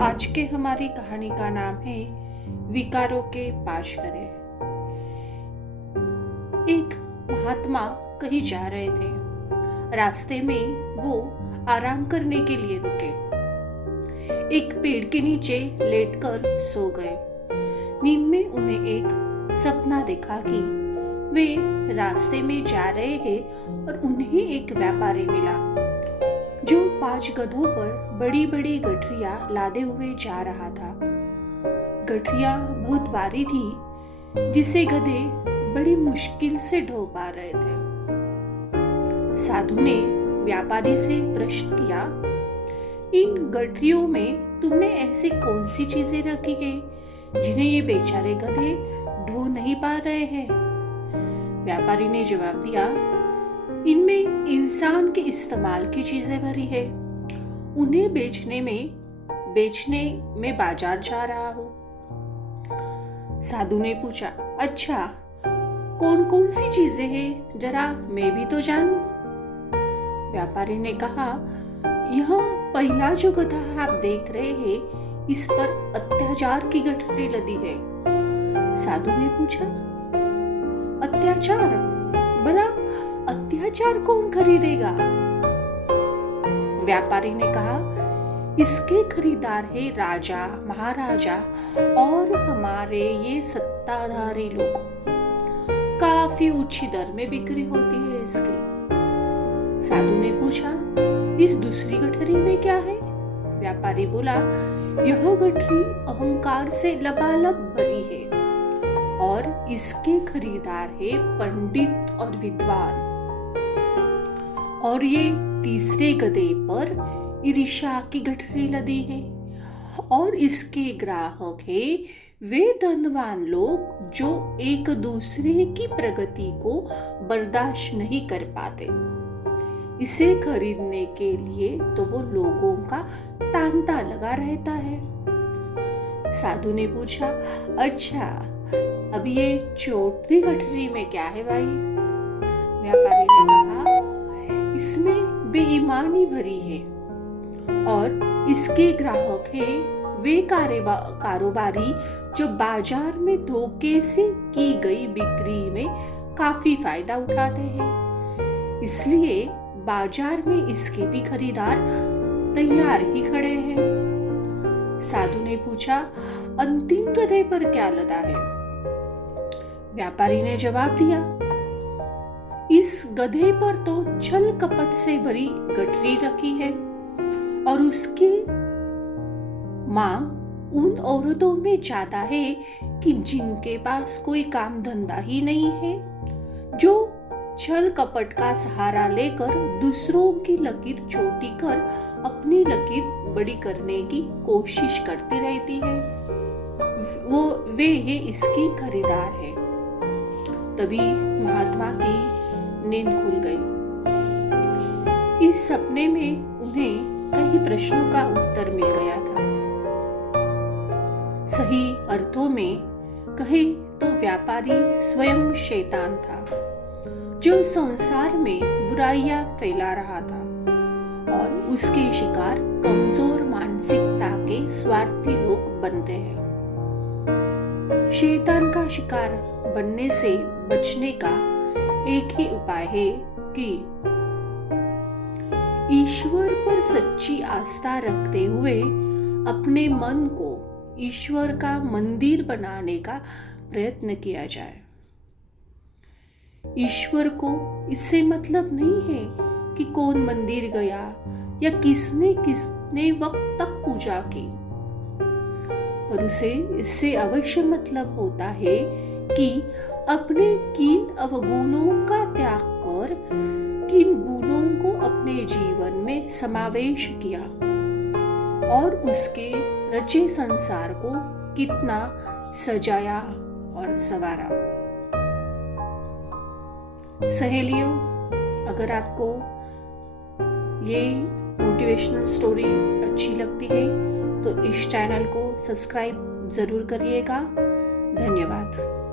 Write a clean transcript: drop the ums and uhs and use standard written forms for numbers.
आज के हमारी कहानी का नाम है विकारों के पाश गधे। एक महात्मा कहीं जा रहे थे। रास्ते में वो आराम करने के लिए रुके। एक पेड़ के नीचे लेटकर सो गए। नींद में उन्हें एक सपना देखा कि वे रास्ते में जा रहे हैं और उन्हें एक व्यापारी मिला जो 5 गधों पर बड़ी बड़ी गठरियां लादे हुए जा रहा था। गठरियां बहुत भारी थी जिसे गधे बड़ी मुश्किल से ढो पा रहे थे। साधु ने व्यापारी से प्रश्न किया, इन गठरियों में तुमने ऐसी कौन सी चीजें रखी है जिन्हें ये बेचारे गधे ढो नहीं पा रहे हैं? व्यापारी ने जवाब दिया, इनमें इंसान के इस्तेमाल की चीजें भरी है। उन्हें बेचने में बाजार जा रहा हूं। साधु ने पूछा, अच्छा कौन कौन सी चीजें हैं, जरा मैं भी तो जानूं। व्यापारी ने कहा, यह पहला जो गधा आप देख रहे हैं इस पर अत्याचार की गठरी लदी है। साधु ने पूछा, अत्याचार? भला अत्याचार कौन खरीदेगा? व्यापारी ने कहा, इसके खरीदार है राजा, महाराजा और हमारे ये सत्ताधारी लोग। काफी ऊंची दर में बिक्री होती है इसकी। साधु ने पूछा, इस दूसरी गठरी में क्या है? व्यापारी बोला, यह गठरी अहंकार से लबालब भरी है और इसके खरीदार है पंडित और विद्वान। और ये तीसरे गधे पर ईर्ष्या की गठरी लदी है और इसके ग्राहक है वे धनवान लोग जो एक दूसरे की प्रगति को बर्दाश्त नहीं कर पाते। इसे खरीदने के लिए तो वो लोगों का तांता लगा रहता है। साधु ने पूछा, अच्छा अब ये चौथी गठरी में क्या है भाई? व्यापारी ने कहा, इसमें बेईमानी भरी है और इसके ग्राहक है वे कारोबारी जो बाजार में धोखे से की गई बिक्री में काफी फायदा उठाते हैं। इसलिए बाजार में इसके भी खरीदार तैयार ही खड़े हैं। साधु ने पूछा, अंतिम गधे पर क्या लदा है? व्यापारी ने जवाब दिया, इस गधे पर तो छल कपट से भरी गठरी रखी है और उसकी मांग उन औरतों में ज्यादा है कि जिनके पास कोई काम धंधा ही नहीं है, जो छल कपट का सहारा लेकर दूसरों की लकीर छोटी कर अपनी लकीर बड़ी करने की कोशिश करती रहती है। वे है इसकी खरीदार है। तभी महात्मा की नींद खुल गई। इस सपने में उन्हें कई प्रश्नों का उत्तर मिल गया था। सही अर्थों में कहे तो व्यापारी स्वयं शैतान था जो संसार में बुराइयां फैला रहा था और उसके शिकार कमजोर मानसिकता के स्वार्थी लोग बनते हैं। शैतान का शिकार बनने से बचने का एक ही उपाय है कि ईश्वर पर सच्ची आस्था रखते हुए अपने मन को ईश्वर का मंदिर बनाने का प्रयत्न किया जाए। ईश्वर को इससे मतलब नहीं है कि कौन मंदिर गया या किसने कितने वक्त तक पूजा की, पर उसे इससे अवश्य मतलब होता है कि अपने किन अवगुणों का त्याग कर किन गुणों को अपने जीवन में समावेश किया और उसके रचे संसार को कितना सजाया और संवारा। सहेलियों, अगर आपको ये मोटिवेशनल स्टोरी अच्छी लगती है तो इस चैनल को सब्सक्राइब जरूर करिएगा। धन्यवाद।